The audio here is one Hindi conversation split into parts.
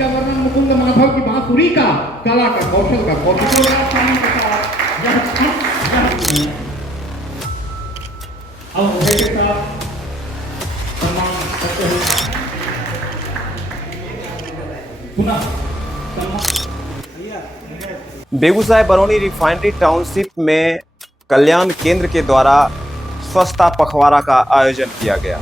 का वर्णन मुकुंद माधव की बांसुरी का कला का कौशल का कौशल के साथ सम्मान करते हुए पुनः बेगूसराय बरौनी रिफाइनरी टाउनशिप में कल्याण केंद्र के द्वारा स्वच्छता पखवाड़ा का आयोजन किया गया।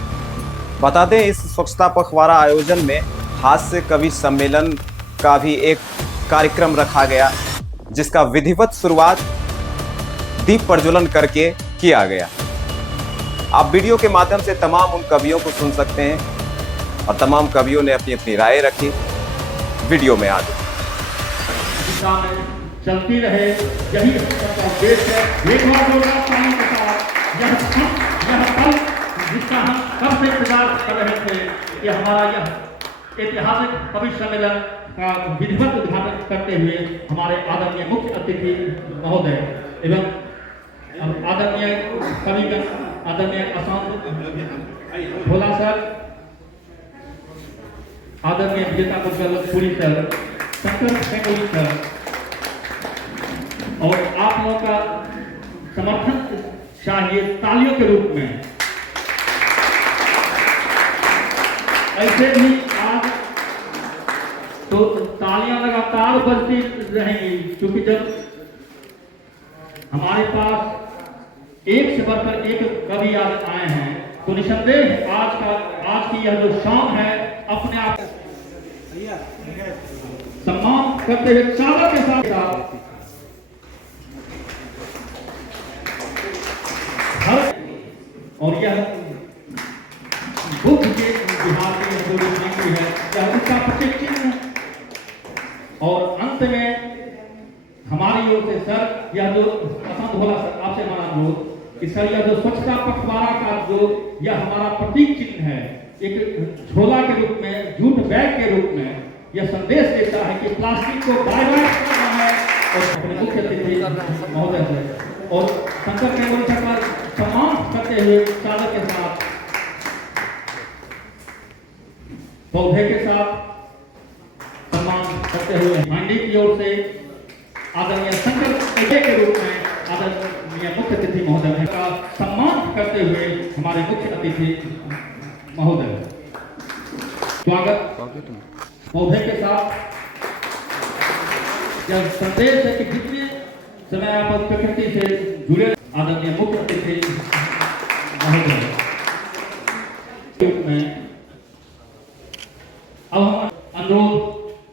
बता दें, इस स्वच्छता पखवाड़ा आयोजन में हास्य कवि सम्मेलन का भी एक कार्यक्रम रखा गया, जिसका विधिवत शुरुआत दीप प्रज्वलन करके किया गया। आप वीडियो के माध्यम से तमाम उन कवियों को सुन सकते हैं और तमाम कवियों ने अपनी अपनी राय रखी। वीडियो में आगे चलती रहे, यही उद्देश्य है। एक बार जोरदार ताली के साथ यह पल जिसका हम कब से इंतजार कर रहे थे कि हमारा यह ऐतिहासिक कवि सम्मेलन का विधिवत उद्घाटन करते हुए हमारे आदरणीय मुख्य अतिथि महोदय एवं आदरणीय कविगण आदरणीय आसाम भोला सर, आदरणीय विजेता पुरी सर, शंकर सेंगोली सर और आप लोगों का समर्थन चाहिए तालियों के रूप में। ऐसे भी आज तो तालियां लगातार बजती रहेंगी, क्योंकि जब हमारे पास एक से बढ़कर एक कवि आज आए हैं तो निसंदेह आज की यह जो शाम है अपने आप सम्मान करते हुए चावल के साथ और यह बुद्ध के बिहार की जो रिफाइनरी है यह उसका प्रतीक चिन्ह है। और अंत में हमारी ओर से सर यह जो पसंद होला सर आपसे हमारा अनुरोध कि सर यह जो स्वच्छता पखवाड़ा का जो यह हमारा प्रतीक चिन्ह है, एक झोला के रूप में, जूट बैग के रूप में यह संदेश देता है कि प्लास्टिक को बाय बाय करना है। और अपने मुख्य अतिथि महोदय से और शंकर सेंगोली सर का सम्मान करते हुए चादर के साथ पौधे के साथ सम्मान करते हुए हांडी की ओर से आदरणीय शंकर के रूप में आदरणीय मुख्य अतिथि महोदय का सम्मान करते हुए हमारे मुख्य अतिथि महोदय स्वागत पौधे के साथ यह संदेश है कि जितने समय आप प्रकृति से जुड़े आदरणीय मुख्य अतिथि महोदय में अब हम अनुरोध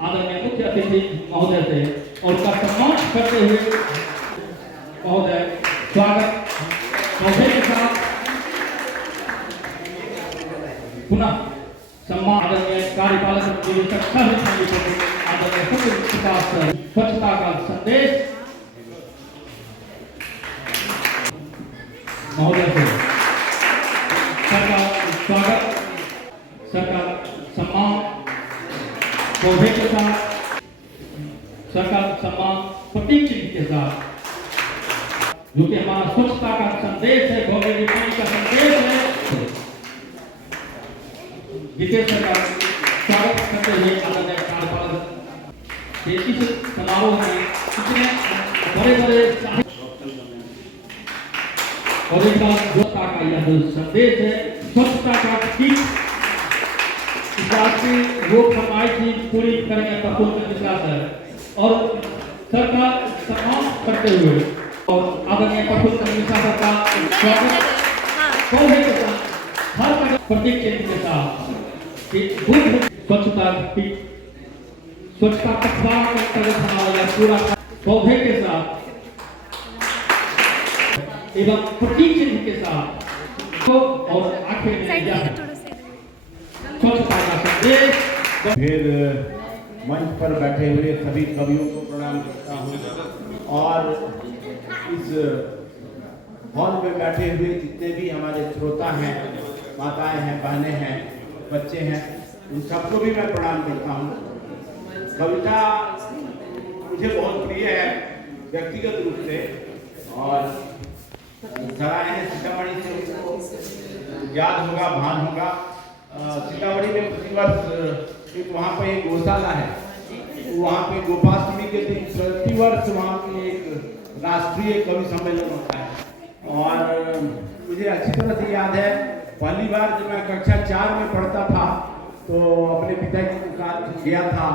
आदरणीय मुख्य अतिथि महोदय से और उनका सम्मान करते हुए महोदय स्वागत पौधे के साथ पुनः सम्मान आदरणीय कार्यपालक निदेशक आदरणीय स्वच्छता का संदेश महोदय से सरकार स्वागत, सरकार सम्मान पौधे के साथ, सरकार सम्मान प्रतीक चिन्ह के साथ, जो कि हमारा स्वच्छता का संदेश है, भव्य रिफाइनरी का संदेश है। विशेष सरकार स्वागत करते हुए आदरणीय कार्यपालक इस समारोह में इतने बड़े बड़े और एक स्वच्छता का यह जो संदेश है, स्वच्छता का ठीक इस बात की वो फरमाइश थी पूरी करेंगे प्रफुल्ल मिश्रा सर और सर का सम्मान करते हुए और आदरणीय प्रफुल्ल मिश्रा सर का स्वागत पौधे के साथ हर प्रतीक चिन्ह के साथ बुद्ध स्वच्छता की स्वच्छता पखवाड़ा के तहत हमारा पूरा पौधे के साथ एवं प्रतीक चिन्ह के साथ तो और आखिर में स्वच्छता का संदेश। फिर मंच पर बैठे हुए सभी कवियों को प्रणाम करता हूँ और इस हॉल में बैठे हुए जितने भी हमारे श्रोता हैं, माताएं हैं, बहनें हैं, बच्चे हैं, उन सबको भी मैं प्रणाम करता हूँ। कविता मुझे बहुत प्रिय है व्यक्तिगत रूप से और सराय है सीतामढ़ी से, उनको याद होगा, भान होगा सीतामढ़ी में प्रतिवर्ष एक वहाँ पे एक गौशाला है, वहाँ पे गोपाष्टमी के दिन प्रतिवर्ष वहाँ पे एक राष्ट्रीय कवि सम्मेलन होता है। और मुझे अच्छी तरह से याद है, पहली बार जब मैं कक्षा 4 में पढ़ता था तो अपने पिताजी के साथ गया था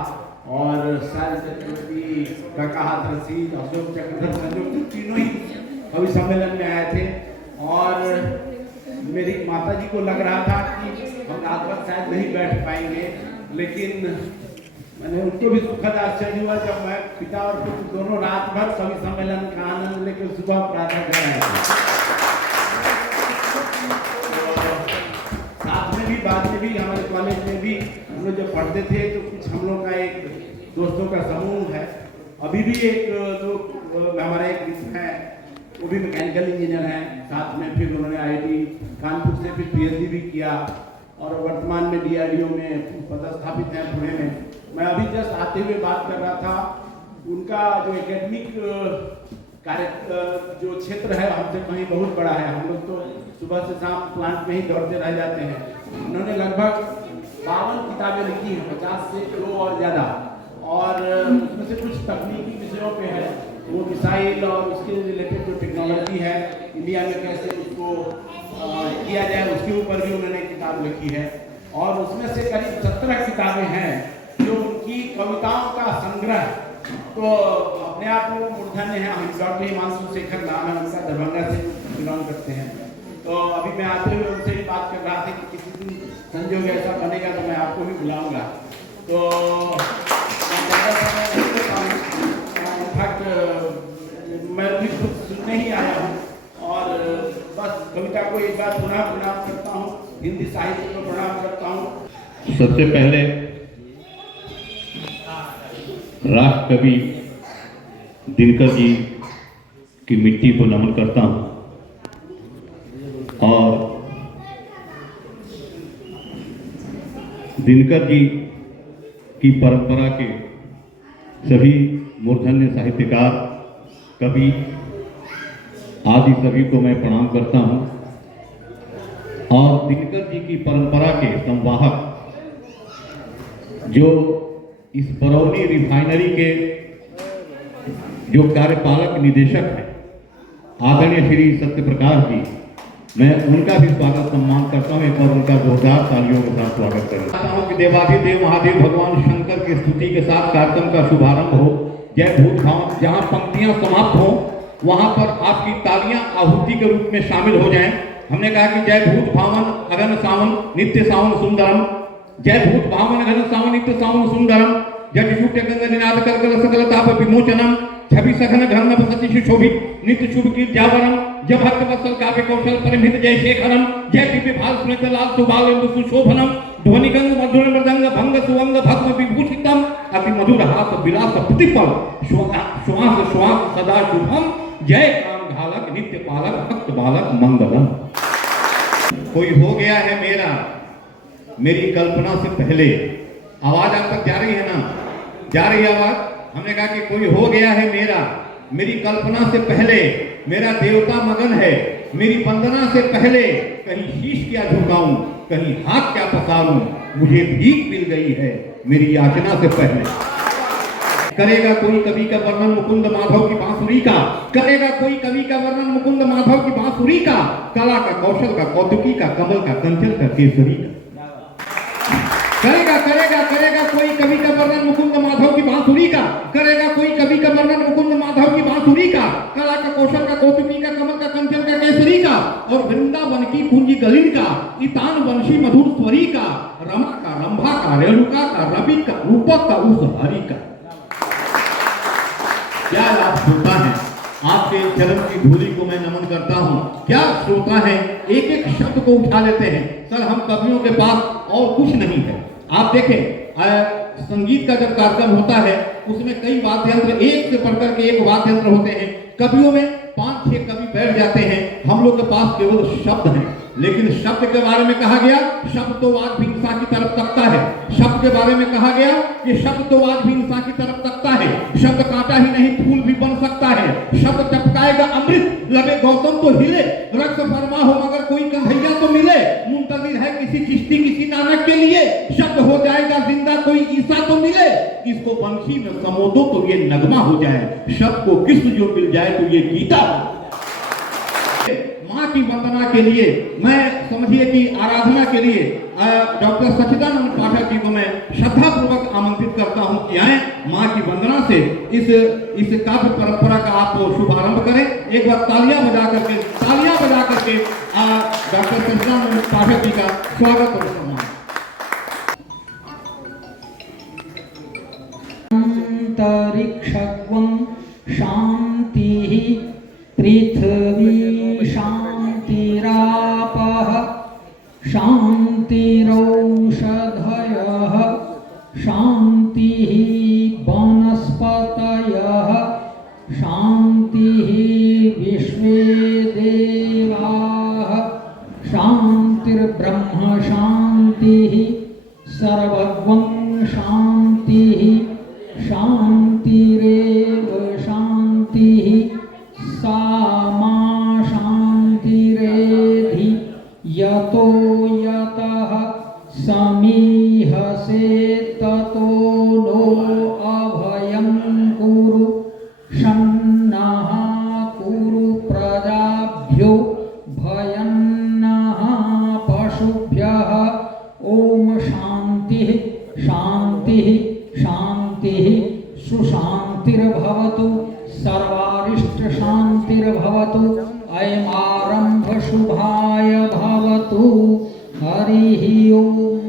और साल चक्रवर्ती, काका हाथरसी, अशोक चक्रधर, संजोग तीनों ही कवि सम्मेलन में आए थे। और मेरी माताजी को लग रहा था कि हम रात भर शायद नहीं बैठ पाएंगे, लेकिन मैंने उनको भी सुखद आश्चर्य हुआ जब मैं पिता और पुत्र दोनों रात भर कवि सम्मेलन का आनंद लेकर सुबह प्रातः कर आए थे। साथ में भी बाद में भी हमारे कॉलेज में भी हम लोग जब पढ़ते थे तो कुछ हम लोग का एक दोस्तों का समूह है, अभी भी एक जो हमारा एक मित्र है वो भी मैकेनिकल इंजीनियर हैं, साथ में फिर उन्होंने आईआईटी कानपुर से फिर पीएचडी भी किया और वर्तमान में डीआरडीओ में पदस्थापित हैं पुणे में। मैं अभी जस्ट आते हुए बात कर रहा था, उनका जो एकेडमिक कार्य जो क्षेत्र है हमसे कहीं बहुत बड़ा है। हम लोग तो सुबह से शाम प्लांट में ही दौड़ते रह जाते हैं। उन्होंने लगभग 52 किताबें लिखी हैं, 50 से 2 और ज़्यादा, और उसमें से कुछ तकनीकी विषयों पे है, वो मिसाइल और उसके रिलेटेड जो टेक्नोलॉजी है इंडिया में कैसे उसको किया जाए उसके ऊपर भी उन्होंने किताब लिखी है। और उसमें से करीब 17 किताबें हैं जो उनकी कविताओं का संग्रह, तो अपने आप में मूर्धन्य है। हम डॉक्टर हिमांशु शेखर नाम है उनका, दरभंगा से बिलोंग करते हैं। तो अभी मैं आते हुए उनसे ही बात कर रहा था कि किसी दिन संजोग ऐसा बनेगा तो मैं आपको भी बुलाऊंगा। तो मैं भी खुद सुनने ही आया हूँ और बस कविता को एक बार पुनः प्रणाम करता हूँ, हिंदी साहित्य को प्रणाम करता हूँ। सबसे पहले राष्ट्र कवि दिनकर जी की मिट्टी को नमन करता हूँ और दिनकर जी की परंपरा के सभी मूर्धन्य साहित्यकार, कवि आदि सभी को मैं प्रणाम करता हूँ। और दिनकर जी की परंपरा के संवाहक जो इस बरौनी रिफाइनरी के जो कार्यपालक निदेशक हैं आदरणीय श्री सत्यप्रकाश जी, मैं उनका भी स्वागत सम्मान करता हूँ। एक और उनका जोरदार तालियों के साथ स्वागत करता हूँ कि देवाधिदेव महादेव भगवान शंकर की स्तुति के साथ कार्यक्रम का शुभारंभ हो। जय भूत भावन, जहाँ पंक्तियां समाप्त हो वहां पर आपकी तालियां आहुति के रूप में शामिल हो जाएं। हमने कहा कि जय भूत भावन अगन सावन नित्य सावन सुंदरम, जय भूत भावन अगन सावन नित्य सावन सुंदरम, जट शूट गंग निनाद कर सकल ताप विमोचनम, छवि सघन घन बसति सुशोभित नित्य शुभ की जावरम, जब भक्त वत्सल काव्य कौशल परिमित जय शेखरम, जय दिव्य भाल स्मृत लाल सुबाल सुशोभनम, ध्वनि गंग मधुर मृदंग भंग सुवंग भस्म विभूषितम, अति मधुर हास विलास प्रतिपल, श्वास श्वास सदा शुभम, जय काम घालक नित्य पालक भक्त बालक मंगलम। कोई हो गया है मेरा मेरी कल्पना से पहले, आवाज आप तक जा रही है ना? जा रही है आवाज? हमने कहा कि कोई हो गया है मेरा मेरी कल्पना से पहले, मेरा देवता मगन है मेरी वंदना से पहले, कहीं शीश क्या झुकाऊं कहीं हाथ क्या पसारूं, मुझे भीख मिल गई है मेरी याचना से पहले। करेगा कोई कवि का वर्णन मुकुंद माधव की बांसुरी का, करेगा कोई कवि का वर्णन मुकुंद माधव की बांसुरी का, कला का कौशल का कौतुकी का कमल का कंचन का केसरी का। करेगा करेगा करेगा कोई कवि का वर्णन मुकुंद माधव की बांसुरी का, करेगा कोई कवि का वर्णन मुकुंद माधव की बांसुरी का, कला का कौशल का कौतुकी का कमल का कंचन का केसरी का, और वृंदावन की कुंजी गलिन का, ईतान वंशी मधुर स्वरी का, रमा का रंभा का रेणुका का रवि का रूपक का उस हरि का। क्या आप श्रोता हैं? आपके चरण की धूलि को मैं नमन करता हूँ। क्या श्रोता है? एक एक शब्द को उठा लेते हैं। सर हम कवियों के पास और कुछ नहीं है। आप देखें संगीत का जब कार्यक्रम होता है उसमें कई वाद्य यंत्र एक से बढ़कर के एक वाद्य यंत्र होते हैं। कवियों में 5-6 कवि बैठ जाते हैं, हम लोग के पास केवल शब्द हैं। लेकिन शब्द के बारे में कहा गया शब्द तो आज भी इंसान की तरफ तकता है। शब्द के बारे में कहा गया कि शब्द तो आज भी इंसान की तरफ तकता है। शब्द कांटा ही नहीं फूल भी बन सकता है। शब्द टपकाएगा अमृत लगे गौतम तो हिले, रक्त फरमा हो मगर कोई कन्हैया तो मिले। मुंतजिर है किसी चिश्ती किसी नानक हो जाएगा जिंदा कोई ईसा तो मिले, इसको बंशी में समो दो तो ये नगमा हो जाए, शब्द को कृष्ण जो मिल जाए तो ये गीता हो। माँ की वंदना के लिए मैं समझिए कि आराधना के लिए डॉक्टर सच्चिदानंद पाठक जी को मैं श्रद्धापूर्वक आमंत्रित करता हूं कि आए माँ की वंदना से इस काव्य परंपरा का आप शुभारंभ करें। एक बार तालियां बजा करके डॉक्टर सच्चिदानंद पाठक जी का स्वागत और सम्मान। अंतरिक्षं शांतिः पृथ्वी शान्तिरापः शान्तिरौषधयः शान्तिः वनस्पतयः शान्तिः विश्वे देवाः शान्तिर्ब्रह्म शान्तिः सर्वं शान्तिः शान्तिरेव शान्तिः सा मा शान्तिरेधि यतो यतः समीहसे ततो नो अभयं कुरु शन्नः कुरु प्रजाभ्यो भयन्नः पशुभ्यः ॐ शान्तिः शान्तिः शान्तिः सुशान्तिर्भवतु सर्वारिष्ट शान्तिर्भवतु अयमारम्भ शुभाय भवतु हरिः ओम्।